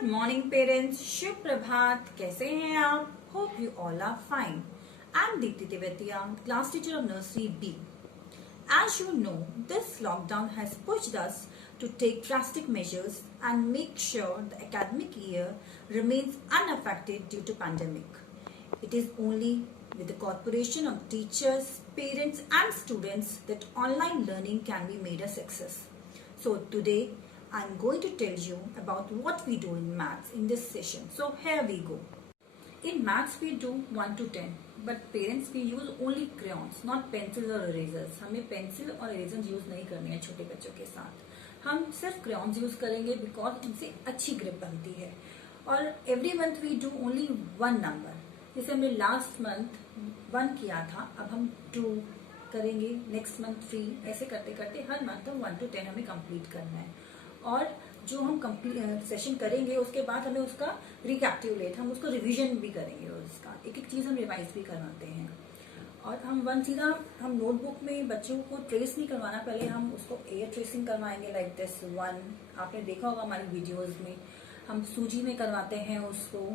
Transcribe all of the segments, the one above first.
Good morning parents, शुभ प्रभात। कैसे हैं आप? Hope you all are fine. I am Deepti Tewatia, class teacher of nursery B. As you know, this lockdown has pushed us to take drastic measures and make sure the academic year remains unaffected due to pandemic. It is only with the cooperation of teachers, parents and students that online learning can be made a success. So today I am going to tell you about what we do in maths in this session. So here we go. In maths we do 1 to 10, but parents we use only crayons, not pencils or erasers. हमें pencil और eraser use नहीं करनी है छोटे बच्चों के साथ। हम सिर्फ crayons यूज करेंगे बिकॉज उनसे अच्छी ग्रिप बनती है। और every month we do only 1 number. जैसे हमने लास्ट मंथ 1 किया था, अब हम 2 करेंगे, नेक्स्ट मंथ 3, ऐसे करते करते हर मंथ हम 1 to 10 हमें कंप्लीट करना है। और जो हम सेशन करेंगे उसके बाद हमें उसका रिकैप्टिकुलेट, हम उसको रिवीजन भी करेंगे और उसका एक एक चीज हम रिवाइज भी करवाते हैं। और हम सीधा हम नोटबुक में बच्चों को ट्रेस नहीं करवाना, पहले हम उसको एयर ट्रेसिंग करवाएंगे लाइक दिस 1। आपने देखा होगा हमारी वीडियोस में, हम सूजी में करवाते हैं उसको,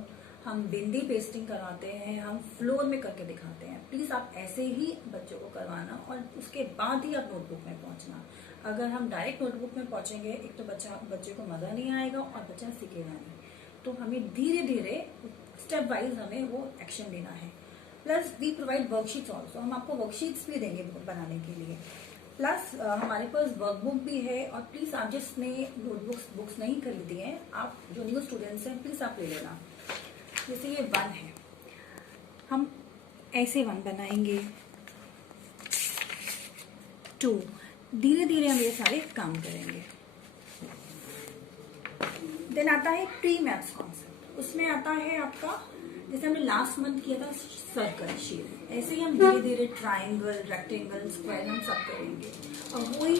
हम बिंदी पेस्टिंग करवाते हैं, हम फ्लोर में करके दिखाते हैं। प्लीज आप ऐसे ही बच्चों को करवाना और उसके बाद ही आप नोटबुक में पहुंचना। अगर हम डायरेक्ट नोटबुक में पहुंचेंगे, एक तो बच्चे को मजा नहीं आएगा और बच्चा सीखेगा नहीं। तो हमें धीरे धीरे स्टेप वाइज हमें वो एक्शन लेना है। Plus we provide worksheets also, हम आपको वर्कशीट्स भी देंगे बनाने के लिए। प्लस हमारे पास वर्कबुक भी है। और प्लीज आप जिसने बुक्स नहीं खरीदी हैं, आप जो न्यू स्टूडेंट्स हैं, प्लीज आप ले लेना। जैसे ये 1 है, हम ऐसे 1 बनाएंगे, 2, धीरे धीरे हम ये सारे काम करेंगे। देन आता है प्री मैथ्स कॉन्सेप्ट, उसमें आता है आपका, जैसे हमने लास्ट मंथ किया था सर्कल शेप, ऐसे ही हम धीरे धीरे ट्राइंगल, रेक्टेंगल, स्क्वायर हम सब करेंगे। और वही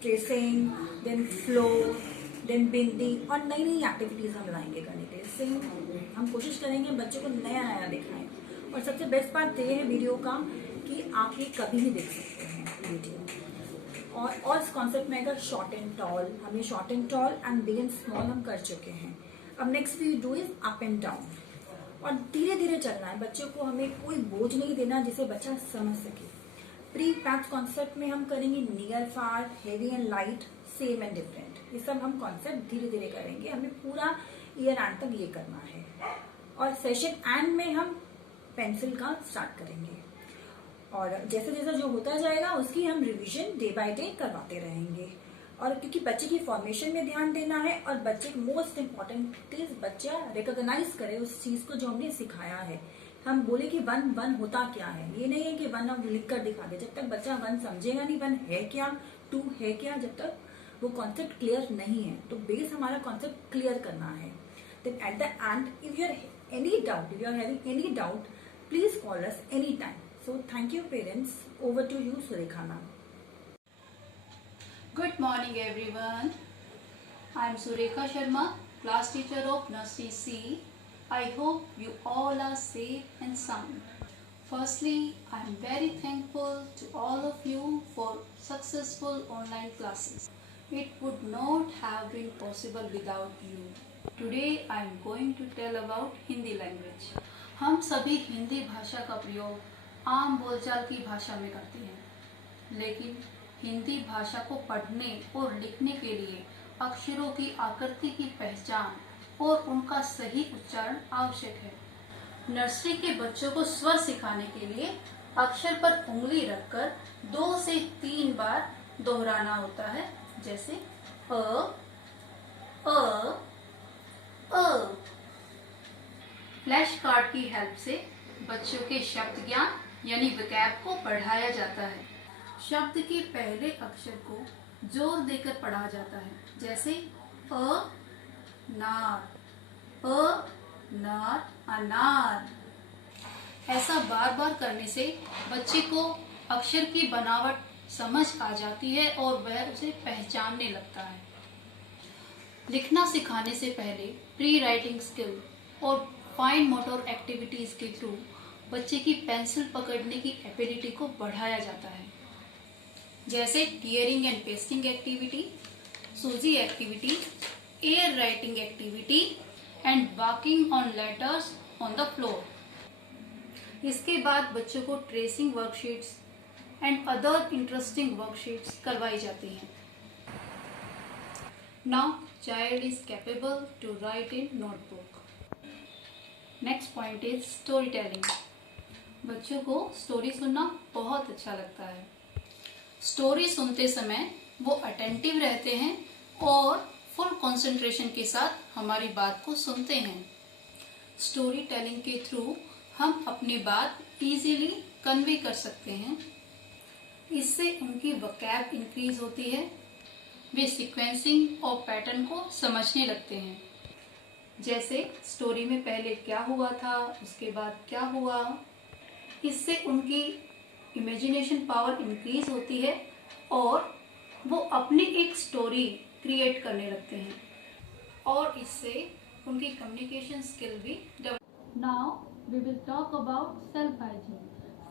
ट्रेसिंग, देन फ्लो, देन बिंदी और नई नई एक्टिविटीज हम लाएंगे करने के लिए। इससे हम कोशिश करेंगे बच्चों को नया नया दिखाएं। और सबसे बेस्ट बात ये है वीडियो का कि आप ये कभी भी देख सकते हैं वीडियो। और इस कॉन्सेप्ट में अगर शॉर्ट एंड टॉल, हमने short and tall and big and small हम कर चुके हैं। अब next we do is up and down. और धीरे धीरे चलना है, बच्चों को हमें कोई बोझ नहीं देना जिसे बच्चा समझ सके। प्री मैथ्स कॉन्सेप्ट में हम करेंगे near far, heavy and light, same and different. ये सब हम कॉन्सेप्ट धीरे धीरे करेंगे, हमें पूरा ईयर एंड तक ये करना है। और सेशन एंड में हम पेंसिल का स्टार्ट करेंगे। और जैसे जैसे जो होता जाएगा उसकी हम रिवीजन डे बाय डे करवाते रहेंगे। और क्योंकि बच्चे की फॉर्मेशन में ध्यान देना है और बच्चे की मोस्ट इम्पोर्टेंट चीज बच्चा रिकॉग्नाइज करे उस चीज को जो हमने सिखाया है। हम बोले कि 1 होता क्या है, ये नहीं है कि 1 हम लिख कर दिखा दे। जब तक बच्चा 1 समझेगा नहीं 1 है क्या, 2 है क्या, जब तक वो कॉन्सेप्ट क्लियर नहीं है, तो बेस हमारा कॉन्सेप्ट क्लियर करना है। Then at the end if you are any doubt, if you are having any doubt, please call us any time. So thank you parents. Over to you Surekha ma'am. Good morning everyone. I am Surekha Sharma, class teacher of Nursery C. I hope you all are safe and sound. Firstly, I am very thankful to all of you for successful online classes. It would not have been possible without you. Today I am going to tell about Hindi language. हम सभी हिंदी भाषा का प्रयोग आम बोलचाल की भाषा में करते हैं, लेकिन हिंदी भाषा को पढ़ने और लिखने के लिए अक्षरों की आकृति की पहचान और उनका सही उच्चारण आवश्यक है। नर्सरी के बच्चों को स्वर सिखाने के लिए अक्षर पर उंगली रखकर 2 से 3 बार दोहराना होता है, जैसे अ, अ, अ। फ्लैश कार्ड की हेल्प से बच्चों के शब्द ज्ञान यानी वोकैब को बढ़ाया जाता है। शब्द के पहले अक्षर को जोर देकर पढ़ा जाता है, जैसे अनार, अनार। ऐसा बार बार करने से बच्चे को अक्षर की बनावट समझ आ जाती है और वह उसे पहचानने लगता है। लिखना सिखाने से पहले प्री राइटिंग स्किल और फाइन मोटर एक्टिविटीज के थ्रू बच्चे की पेंसिल पकड़ने की एबिलिटी को बढ़ाया जाता है, जैसे टीयरिंग एंड पेस्टिंग एक्टिविटी, सूजी activity, air writing activity, and barking on letters on the floor. इसके बाद बच्चों को tracing worksheets and other interesting worksheets करवाई जाती हैं. Now child is capable to write in notebook. Next point is storytelling. बच्चों को स्टोरी सुनना बहुत अच्छा लगता है. स्टोरी सुनते समय वो अटेंटिव रहते हैं और फुल कंसंट्रेशन के साथ हमारी बात को सुनते हैं. स्टोरी टेलिंग के थ्रू हम अपनी बात इजीली कन्वे कर सकते हैं. इससे उनकी वोकैब इंक्रीज होती है. वे सीक्वेंसिंग और पैटर्न को समझने लगते हैं. जैसे स्टोरी में पहले क्या हुआ था, उसके बाद क्या हुआ. इससे उनकी इमेजिनेशन पावर इंक्रीज होती है और वो अपनी एक स्टोरी क्रिएट करने लगते हैं और इससे उनकी कम्युनिकेशन स्किल भी develop. Now we will talk about self hygiene.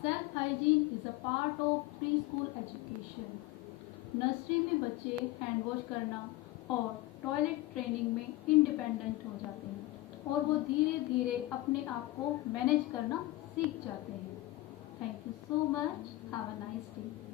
Self hygiene is a part of preschool education. Nursery में बच्चे हैंड वॉश करना और टॉयलेट ट्रेनिंग में इंडिपेंडेंट हो जाते हैं और वो धीरे धीरे अपने आप को मैनेज करना सीख जाते हैं. Thank you so much. Have a nice day.